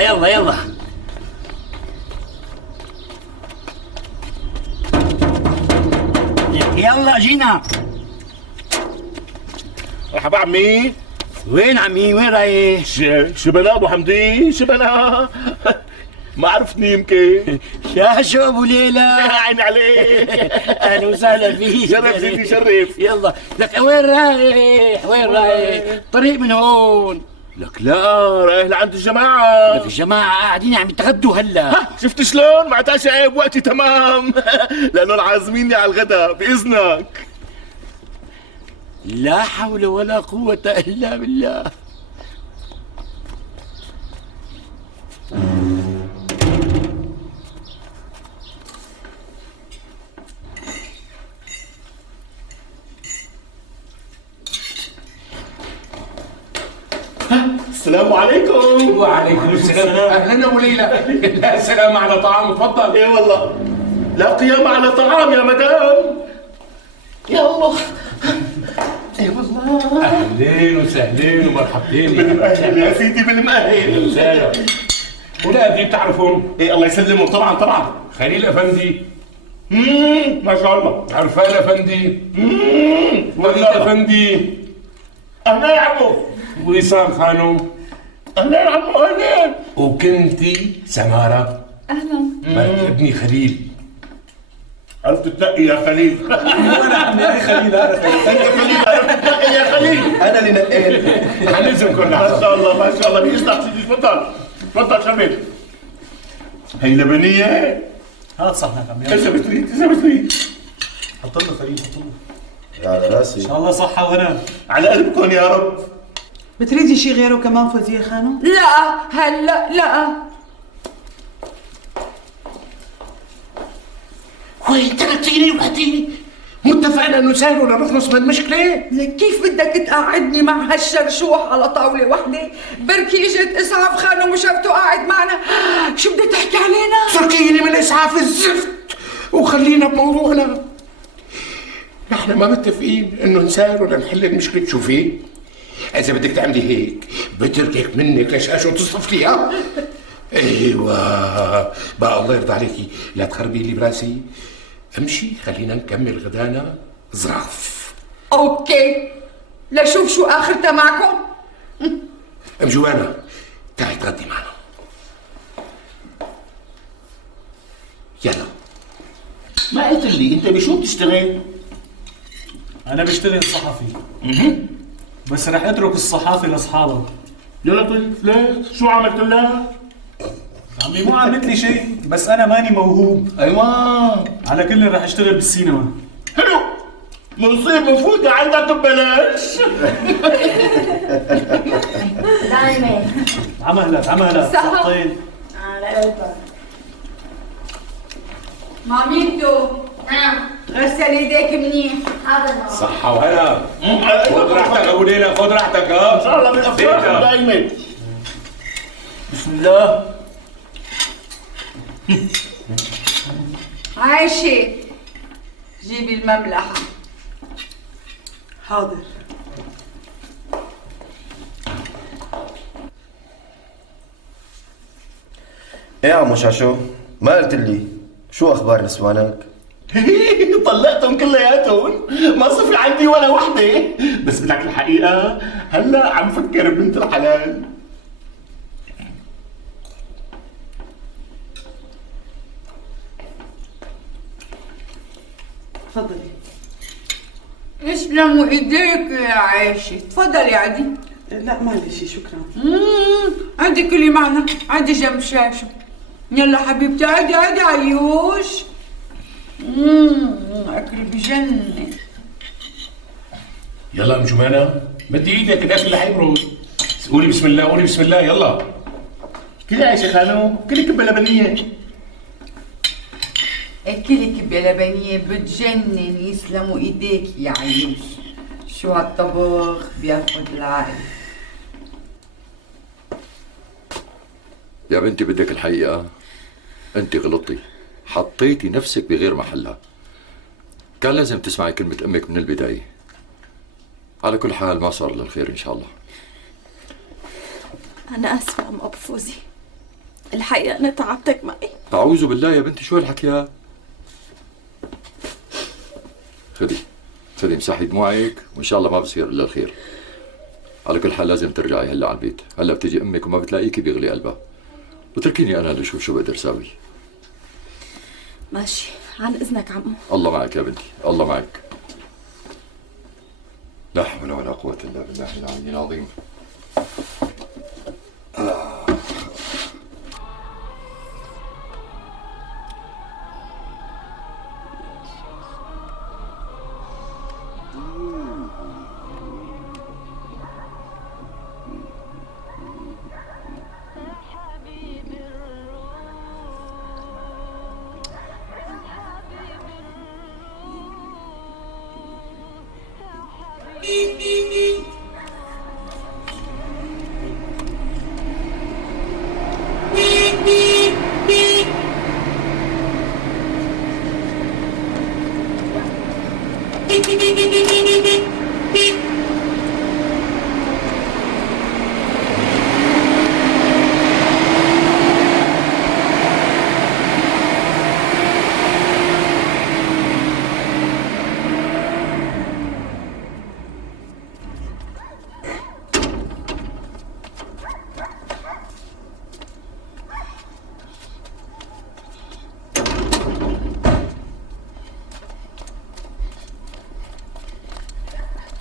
يلا يلا يلا. يلا جينا. مرحبا عمي. وين عمي؟ وين رايح؟ شبنا ابو حمدي شبنا. ما عرفتني يمكن. شاشو ابو ليلى. عيني عليك. اهلا وسهلا فيك. شرف سيدي شرف. يلا لك وين رايح؟ وين رايح؟ طريق من هون. لك لا رايح لعند الجماعة. لك الجماعة قاعدين عم يتغدوا هلا. ها شفت شلون؟ ما عتاش عيب وقتي تمام. لأنهم عازميني على الغداء بإذنك. لا حول ولا قوة إلا بالله. السلام عليكم. وعليكم السلام. اهلا ابو ليلى. لا سلام على طعام، تفضل. ايه والله لا قيام على طعام يا مدام. يا الله. ايه والله. اهلين وسهلين ومرحبتين. بالمأهل يا سيدي بالمأهل. وسهلا. ولادي بتعرفهم؟ ايه الله يسلمهم طبعا طبعا. خليل افندي. ما شاء الله. عرفان افندي. وليد افندي. اهلا يا عمو. ويسار خانم. اهلا يا عمو اهلا. وكنتي سمارة. اهلا. مرت ابني خليل. عرفت تنقي يا خليل. انا عمي اي خليل. انا خليل. انت خليل عرفت تنقي يا خليل. انا اللي نقيت. حنلزمكم ما لحظة. شاء الله ما شاء الله. بيسلك سيدي تفضل تفضل شباب. هي لبنية. هات صحنك عمي. اذا بتريد اذا بتريد. حط له فريد، حط له. على راسي. ان شاء الله صحة وهنا. على قلبكم يا رب. بتريدي شي غيره كمان فوزية خانم؟ لا هلا لا. وين تركتيني وحدي؟ متفقنا انه سهل ولا نخلص من المشكلة؟ لك كيف بدك تقعدني مع هالشرشوح على طاولة وحدة؟ بركي اجت اسعاف خانم وشافته قاعد معنا. شو بدها تحكي علينا؟ تركيني من اسعاف الزفت وخلينا بموضوعنا. نحن ما متفقين انه نسال ولا نحل المشكلة. شوفي اذا بدك تعملي هيك بتركك منك ليش اشو تصفليها. ايوه بقى الله يرضى عليكي لا تخربي لي براسي. امشي خلينا نكمل غدانا زراف. اوكي لشوف شو اخرتها معكم. ام جوانا تعي تغدي معنا. يلا. ما قلت لي انت بشو بتشتغل؟ انا بشتغل صحفي. بس رح اترك الصحافة لاصحابك. يا لطيف ليش؟ شو عملت لها؟ عمي مو عملت لي شيء، بس انا ماني موهوب. ايوه على كل رح اشتغل بالسينما. حلو. منصيب مفوتة عندك ببلاش. دايما عمهلك عمهلك. صح. صحتين. على قلبك. ماميتو نعم. غسل ايديك منيح. حاضر ماما. صحة وهلا. خذ راحتك ابو ليلى، خذ راحتك. ها ان شاء الله بالافراح ديتا. دايما. بسم الله. عايشة جيبي المملحة. حاضر. ايه يا عمو شاشو، ما قلت لي شو اخبار نسوانك؟ طلقتهم كلياتهم ما صفي عندي ولا وحده. بس بدك الحقيقه هلا عم فكر ببنت الحلال. تفضلي. يسلموا ايديك يا عايشة. تفضلي عادي. لا معلش شكرا. عادي كلي معنا. عادي جنب شاشة. يلا حبيبتي عادي عادي عيوش. اكل بجنن. يلا ام جمانة مدي ايدك الاكل اللي حيبرد. قولي بسم الله قولي بسم الله يلا. كلي يا شيخ خانو كلي كبه لبنيه. اكلي كبة لبنية بتجنن. يسلموا ايديك يا عيوش. شو هالطبخ بياخد العقل. يا بنتي بدك الحقيقة انت غلطتي، حطيتي نفسك بغير محلها. كان لازم تسمعي كلمة امك من البداية. على كل حال ما صار للخير ان شاء الله. أنا آسفة عم أبو فوزي. الحقيقة أنا تعبتك معي. أعوذ بالله يا بنتي، شو هالحكيات؟ خدي امسحي دموعك وإن شاء الله ما بصير إلا الخير. على كل حال لازم ترجعي هلا على البيت، هلا بتجي أمك وما بتلاقيكي بيغلي قلبها، وتركيني أنا لشوف شو بقدر ساوي. ماشي، عن إذنك عمو. الله معك يا بنتي، الله معك. لا حول ولا قوة إلا بالله العلي العظيم.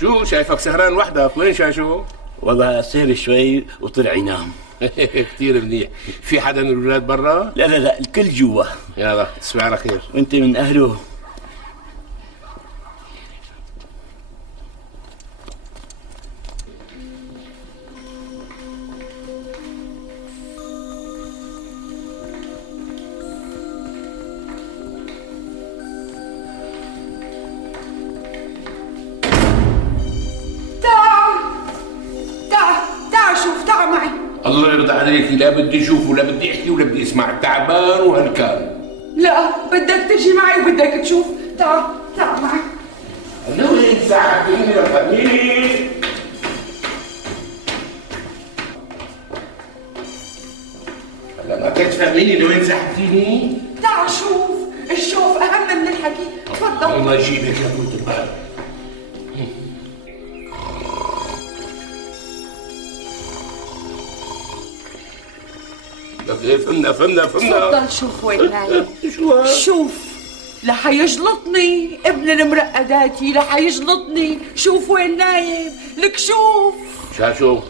شو شايفك سهران وحدك؟ وين شاشو؟ والله سهر شوي وطلع ينام. كثير منيح. في حدا من الاولاد برا؟ لا لا لا، الكل جوا. يلا تصبح على خير. وانت من اهله. تعال شوف، تعال معي. الله يرضى عليك، لا بدي اشوف ولا بدي احكي ولا بدي اسمع، تعبان وهلكان. لا، بدك تجي معي وبدك تشوف. تعال معي. انا وين ساعديني يا خليل؟ هلا ما كنت تفهميني لوين سحبتيني؟ تعال شوف، الشوف أهم من الحكي. تفضل. الله يجيبك يا بنت البال. فهمنا. تفضل شوف وين نايم. شوف، لحيجلطني ابن المرقداتي، لحيجلطني. شوف وين نايم، لك شوف. شاشو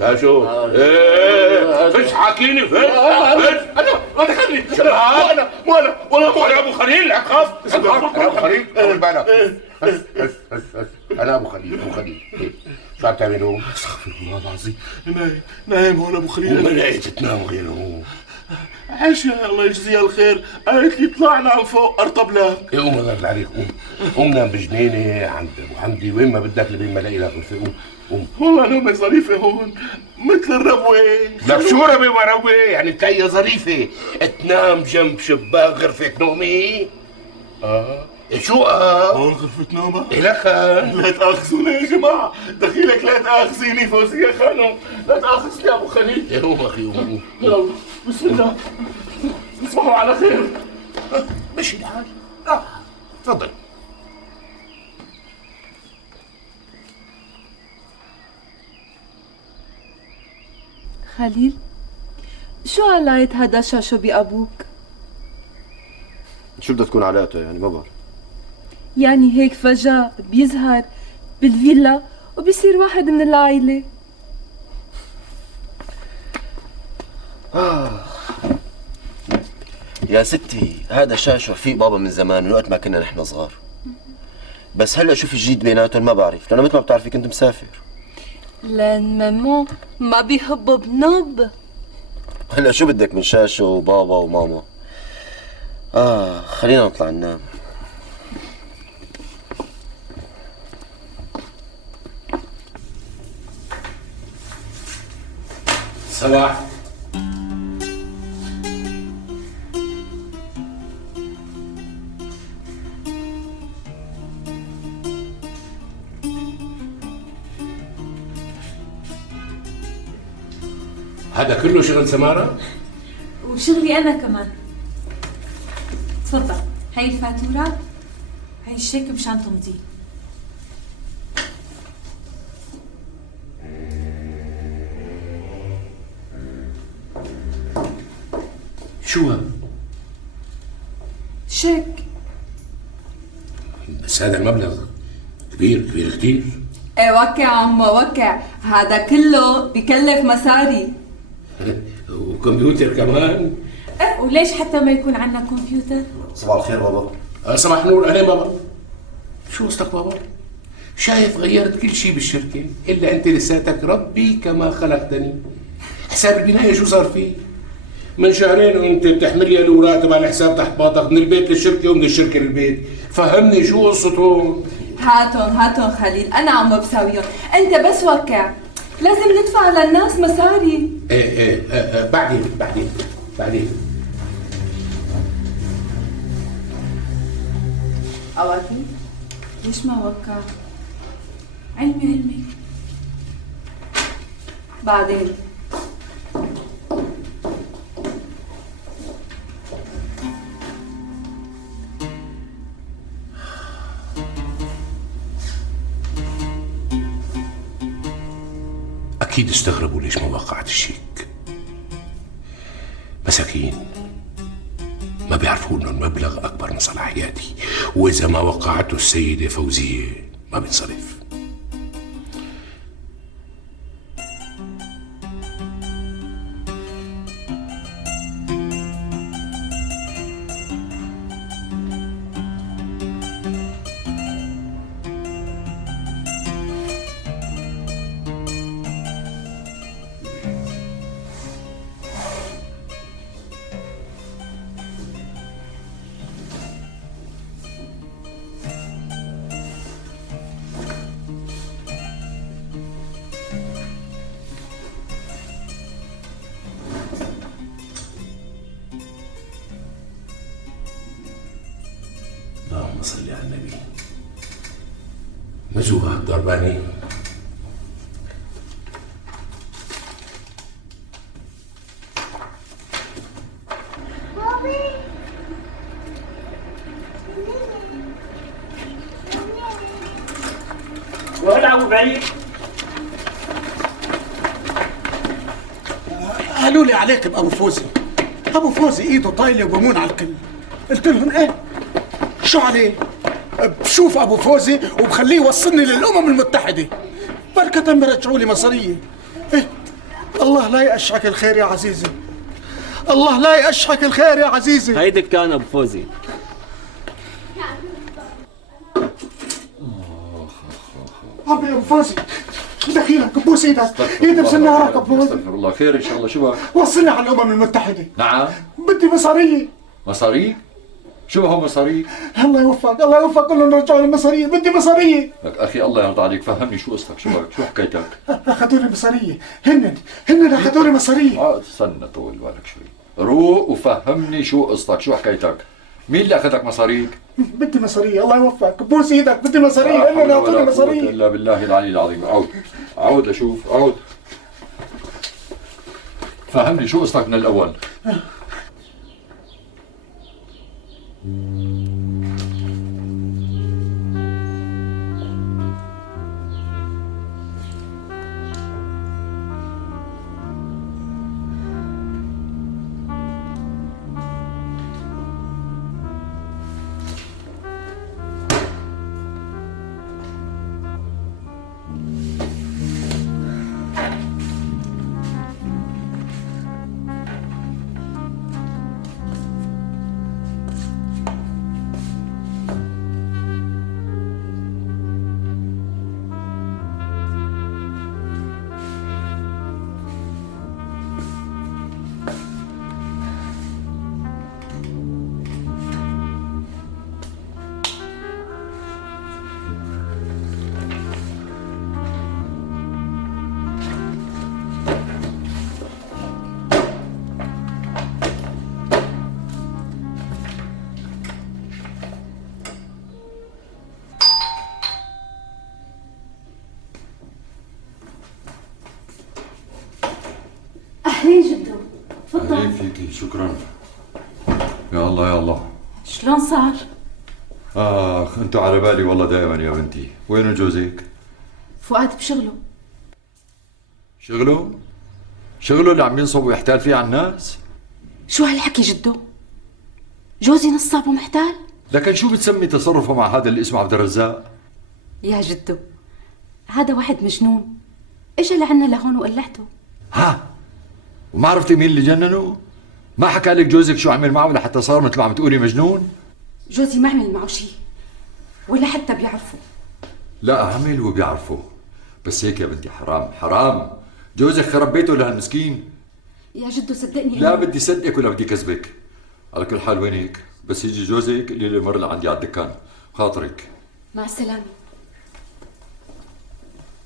ايه فش حاكيني فش انا خليني وانا ابو خليل. اخاف انا ابو خليل. طول بالك. انا ابو خليل. شو عم تعملوا؟ استغفر الله العظيم، نايم هون ابو خليل. وما لقيت تنام غيره. عائشة الله يجزيها الخير قالت لي طلعنا على فوق ارطب لك. قوم الله يرضى عليك، قوم نام بجنينه عند ابو حمدي، وين ما بدك لبين ما الاقي لك غرفه. قوم. والله نومة ظريفة هون مثل الربوة. لك شو ربي وروي؟ يعني تلاقيها ظريفه تنام جنب شباك غرفه نومي؟ شو هون غرفة نومة؟ لك لا تأخذونا يا جماعة، دخيلك لا تأخذيني فوزية خانم، لا تأخذني يا أبو خليل. قوم أخي قوم. يلا بسم الله، تصبحوا على خير. مشي الحال. تفضل. خليل، شو علاقة هذا شاشو بأبوك؟ شو بدها تكون علاقته يعني؟ ما بعرف. يعني هيك فجأة بيظهر بالفيلا وبيصير واحد من العائلة. يا ستي هذا شاشو رفيق بابا من زمان، من وقت ما كنا نحن صغار. بس هلا شو في جديد بيناتهم ما بعرف، لأنه مثل ما بتعرفي كنت مسافر. لأن ماما ما بيحبوا بنوب. هلا شو بدك من شاشو وبابا وماما؟ خلينا نطلع ننام. صباح. هذا كله شغل سمارة؟ وشغلي أنا كمان. تفضل، هاي الفاتورة، هاي الشيك مشان تمضيه. شو هذا؟ شيك. بس هذا المبلغ كبير كبير كتير. ايه وكع عمو وكع، هذا كله بكلف مصاري. وكمبيوتر كمان. وليش حتى ما يكون عندنا كمبيوتر؟ صباح الخير بابا. صباح نور. أهلين بابا. شو قصدك بابا؟ شايف غيرت كل شيء بالشركة إلا أنت لساتك ربي كما خلقتني. حساب البناية شو صار فيه؟ من شهرين وانت بتحمل لي الاوراق تبع الحساب تحت باطك من البيت للشركه ومن الشركه للبيت، فهمني شو قصتهم؟ هاتون خليل، انا عم بساويهم، انت بس وكع، لازم ندفع للناس مصاري. ايه بعدين. اوكي، ليش ما وكع؟ علمي بعدين. أكيد استغربوا ليش ما وقعت الشيك. مساكين ما بيعرفوا إنه المبلغ أكبر من صلاحياتي، وإذا ما وقعته السيدة فوزية ما بينصرف. اللهم صل على النبي. مزوها ضرباني. وهلا ابو بعيد. قالوا لي عليك بابو فوزي. ابو فوزي ايده طايله وبمون على الكل. قلت لهم ايه؟ شو عليه؟ بشوف ابو فوزي وبخليه يوصلني للامم المتحده. بركة برجعوا لي مصاريه. إيه؟ الله لا يأشعك الخير يا عزيزي. الله لا يأشعك الخير يا عزيزي. هيدي كان ابو فوزي. عمي ابو فوزي دخيلك بوس ايدك، ايدي بسنارك ابو فوزي. استغفر الله، خير ان شاء الله. شو بك؟ وصلني على الامم المتحده. نعم. بدي مصاريه. مصاريك؟ شو هو مصاريك؟ الله يوفقك، الله يوفقك، كلهم نرجعوا لي مصاريه، بدي مصاريه. لك اخي الله يرضى عليك، فهمني شو قصتك، شو بك، شو حكايتك؟ اخذوا لي مصاريه، هن اخذوا لي مصاريه. استنى طول بالك شوي، روق وفهمني شو قصتك، شو حكايتك؟ مين اللي اخذك مصاريك؟ بدي مصاريه، الله يوفقك، بوس ايدك، بدي مصاريه، هن اعطوني مصاريه. الا بالله العلي العظيم. عود لشوف، عود فهمني شو قصتك من الاول. بنتي شكرا. يا الله يا الله. شلون صار؟ انتوا على بالي والله دائما يا بنتي. وينه جوزك؟ فؤاد بشغله. شغله؟ شغله اللي عم ينصب ويحتال فيه على الناس؟ شو هالحكي جدو؟ جوزي نصاب ومحتال؟ لكن شو بتسمي تصرفه مع هذا اللي اسمه عبد الرزاق؟ يا جدو هذا واحد مجنون اجا لعنا لهون وقلعته. ها؟ وما عرفتي مين اللي جننه؟ ما حكى لك جوزك شو عمل معه لحتى صار مثل ما عم تقولي مجنون؟ جوزي ما عمل معه شيء ولا حتى بيعرفه. لا عمل وبيعرفه، بس هيك يا بنتي حرام حرام. جوزك خرب بيته لهالمسكين. يا جدو صدقني لا بدي صدقك ولا بدي كذبك. على كل حال وينك؟ بس يجي جوزك قولي لي المره اللي عندي على الدكان خاطرك. مع السلامة.